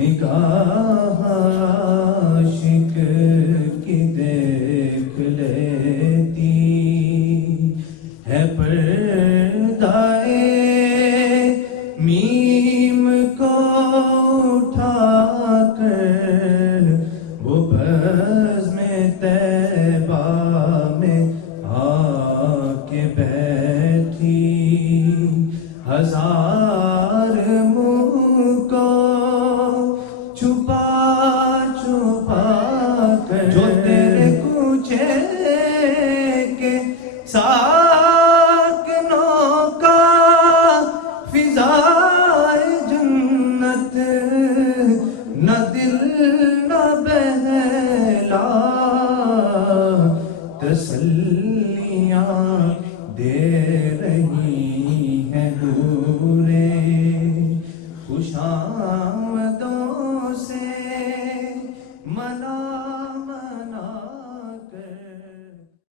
نگاہ عاشق کی دیکھ لیتی ہے پردائے میم کو اٹھا کر وہ بزم طیبہ میں آ کے بیٹھی ہزار منہ کو چھپا چھپا کر جو تیرے کوچے کے ساکنوں کا فضائے جنت نہ دل نہ بہلا تسلیاں دے رہی ہیں خوش آمدوں سے منا